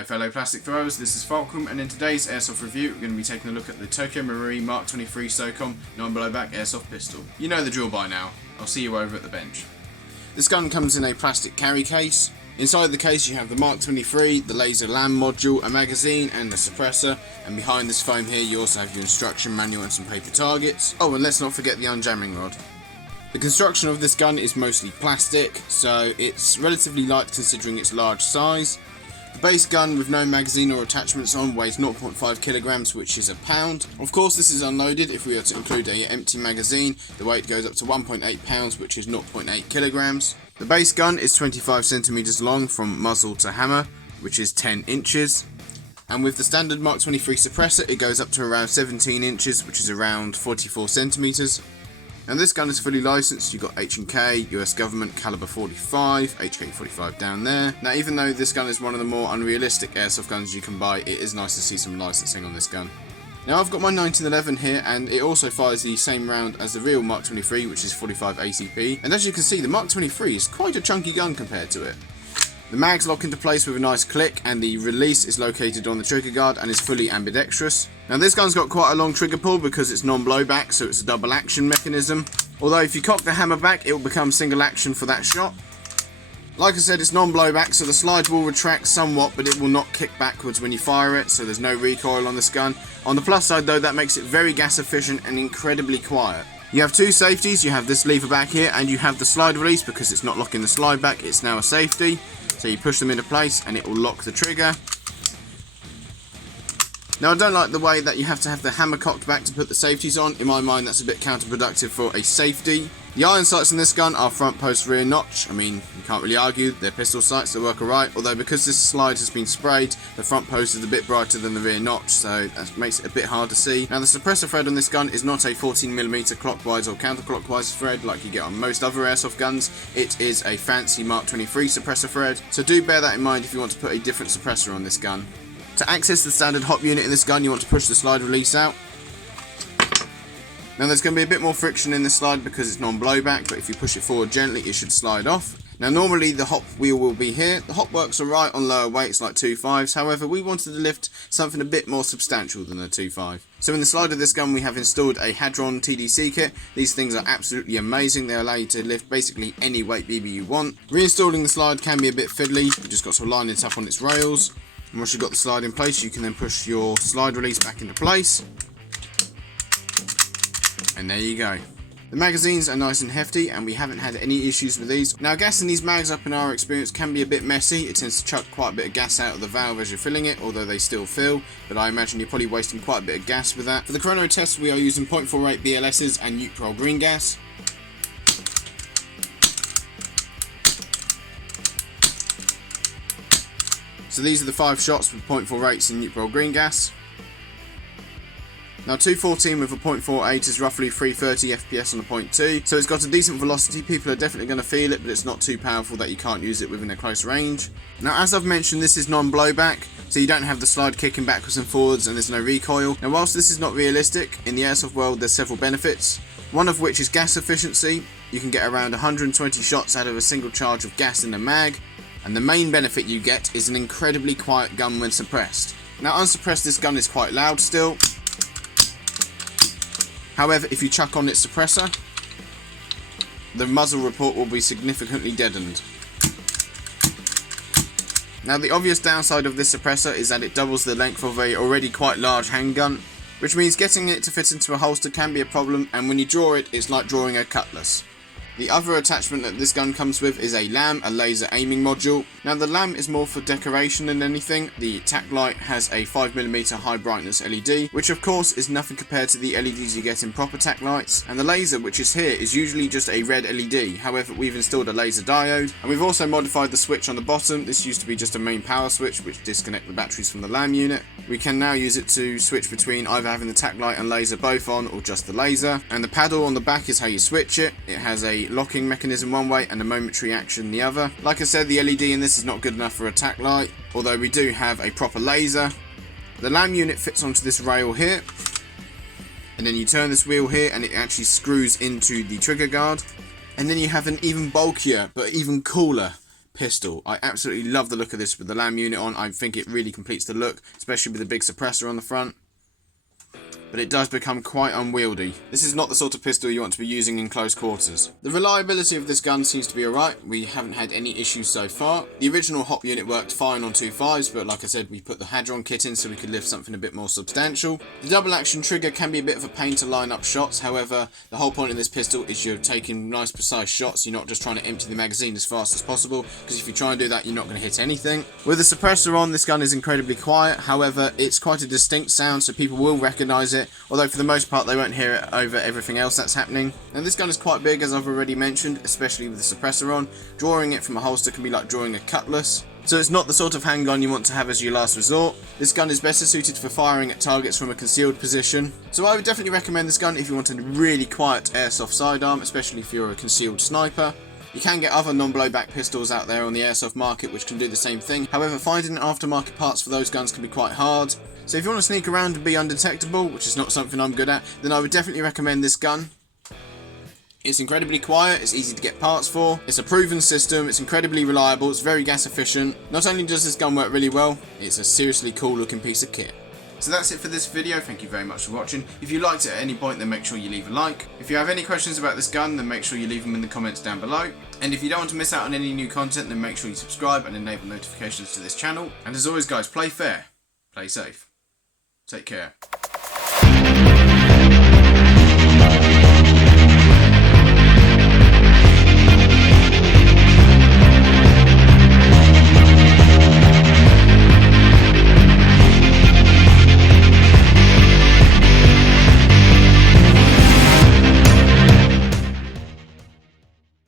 Hello fellow plastic throwers, this is SOCOM, and in today's airsoft review we're going to be taking a look at the Tokyo Marui MK23 SOCOM non-blowback airsoft pistol. You know the drill by now, I'll see you over at the bench. This gun comes in a plastic carry case. Inside the case you have the MK23, the laser LAM module, a magazine and a suppressor, and behind this foam here you also have your instruction manual and some paper targets. Oh, and let's not forget the unjamming rod. The construction of this gun is mostly plastic, so it's relatively light considering its large size. The base gun with no magazine or attachments on weighs 0.5 kilograms, which is a pound. Of course this is unloaded. If we were to include an empty magazine, the weight goes up to 1.8 pounds, which is 0.8 kilograms. The base gun is 25 centimeters long from muzzle to hammer, which is 10 inches. And with the standard MK23 suppressor, it goes up to around 17 inches, which is around 44 centimeters. Now this gun is fully licensed. You've got H&K, US government, caliber 45, HK45 down there. Now even though this gun is one of the more unrealistic airsoft guns you can buy, it is nice to see some licensing on this gun. Now I've got my 1911 here, and it also fires the same round as the real MK23, which is 45 ACP. And as you can see, the MK23 is quite a chunky gun compared to it. The mags lock into place with a nice click, and the release is located on the trigger guard and is fully ambidextrous. Now this gun's got quite a long trigger pull because it's non-blowback, so it's a double action mechanism. Although if you cock the hammer back, it will become single action for that shot. Like I said, it's non-blowback, so the slide will retract somewhat, but it will not kick backwards when you fire it, so there's no recoil on this gun. On the plus side though, that makes it very gas efficient and incredibly quiet. You have two safeties. You have this lever back here, and you have the slide release because it's not locking the slide back, it's now a safety. So you push them into place and it will lock the trigger. Now I don't like the way that you have to have the hammer cocked back to put the safeties on. In my mind that's a bit counterproductive for a safety. The iron sights in this gun are front post rear notch. I mean, you can't really argue, they're pistol sights, they work alright. Although because this slide has been sprayed, the front post is a bit brighter than the rear notch, so that makes it a bit hard to see. Now the suppressor thread on this gun is not a 14mm clockwise or counterclockwise thread like you get on most other airsoft guns. It is a fancy MK23 suppressor thread, so do bear that in mind if you want to put a different suppressor on this gun. To access the standard hop unit in this gun, you want to push the slide release out. Now there's going to be a bit more friction in this slide because it's non-blowback, but if you push it forward gently it should slide off. Now normally the hop wheel will be here. The hop works alright on lower weights like 2.5s, however we wanted to lift something a bit more substantial than a 2.5. So in the slide of this gun we have installed a Hadron TDC kit. These things are absolutely amazing, they allow you to lift basically any weight BB you want. Reinstalling the slide can be a bit fiddly, you've just got to line it up on its rails. And once you've got the slide in place you can then push your slide release back into place. And there you go. The magazines are nice and hefty and we haven't had any issues with these. Now gassing these mags up in our experience can be a bit messy. It tends to chuck quite a bit of gas out of the valve as you're filling it, although they still fill, but I imagine you're probably wasting quite a bit of gas with that. For the chrono test we are using 0.48 BLSs and neutral green gas. So these are the 5 shots with 0.48s and neutral green gas. Now 214 with a 0.48 is roughly 330 FPS on a 0.2, so it's got a decent velocity. People are definitely going to feel it, but it's not too powerful that you can't use it within a close range. Now as I've mentioned, this is non-blowback, so you don't have the slide kicking backwards and forwards and there's no recoil. Now whilst this is not realistic, in the airsoft world there's several benefits, one of which is gas efficiency. You can get around 120 shots out of a single charge of gas in the mag, and the main benefit you get is an incredibly quiet gun when suppressed. Now unsuppressed this gun is quite loud still. However, if you chuck on its suppressor, the muzzle report will be significantly deadened. Now the obvious downside of this suppressor is that it doubles the length of a already quite large handgun, which means getting it to fit into a holster can be a problem, and when you draw it, it's like drawing a cutlass. The other attachment that this gun comes with is a LAM, a laser aiming module. Now the LAM is more for decoration than anything. The tack light has a 5mm high brightness LED, which of course is nothing compared to the LEDs you get in proper tack lights. And the laser, which is here, is usually just a red LED. However, we've installed a laser diode, and we've also modified the switch on the bottom. This used to be just a main power switch which disconnect the batteries from the LAM unit. We can now use it to switch between either having the tack light and laser both on, or just the laser. And the paddle on the back is how you switch it. It has a locking mechanism one way and a momentary action the other. Like I said, the LED in this is not good enough for a tack light, although we do have a proper laser. The LAM unit fits onto this rail here, and then you turn this wheel here and it actually screws into the trigger guard. And then you have an even bulkier but even cooler pistol. I absolutely love the look of this with the LAM unit on. I think it really completes the look, especially with the big suppressor on the front. But it does become quite unwieldy. This is not the sort of pistol you want to be using in close quarters. The reliability of this gun seems to be alright. We haven't had any issues so far. The original HOP unit worked fine on 2.5s, but like I said, we put the Hadron kit in so we could lift something a bit more substantial. The double action trigger can be a bit of a pain to line up shots. However, the whole point of this pistol is you're taking nice precise shots. You're not just trying to empty the magazine as fast as possible, because if you try and do that, you're not going to hit anything. With the suppressor on, this gun is incredibly quiet. However, it's quite a distinct sound, so people will recognise it. Although for the most part they won't hear it over everything else that's happening. And this gun is quite big, as I've already mentioned, especially with the suppressor on. Drawing it from a holster can be like drawing a cutlass. So it's not the sort of handgun you want to have as your last resort. This gun is better suited for firing at targets from a concealed position. So I would definitely recommend this gun if you want a really quiet airsoft sidearm, especially if you're a concealed sniper. You can get other non-blowback pistols out there on the airsoft market which can do the same thing. However, finding aftermarket parts for those guns can be quite hard. So if you want to sneak around and be undetectable, which is not something I'm good at, then I would definitely recommend this gun. It's incredibly quiet, it's easy to get parts for, it's a proven system, it's incredibly reliable, it's very gas efficient. Not only does this gun work really well, it's a seriously cool looking piece of kit. So that's it for this video. Thank you very much for watching. If you liked it at any point, then make sure you leave a like. If you have any questions about this gun, then make sure you leave them in the comments down below. And if you don't want to miss out on any new content, then make sure you subscribe and enable notifications to this channel. And as always guys, play fair, play safe. Take care.